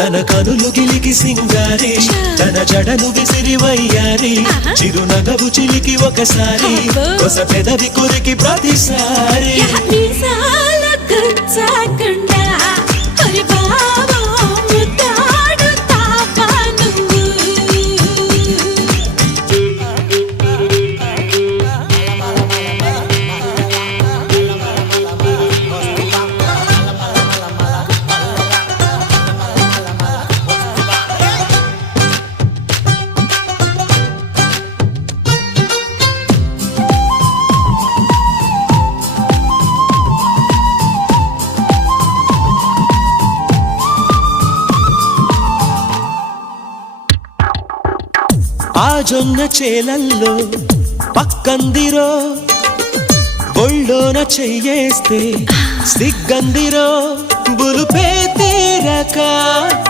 తన కనులు గిలికి సింగారి తన జడను విసిరి వయ్యారి చిరునగవు చిలికి ఒకసారి కొస పెదవి కొరికి ప్రతిసారి ఆ జొన్న చేలల్లో పక్కందిరో ఒళ్ళోన చెయ్యేస్తే సిగ్గందిరో బులుపే తీరక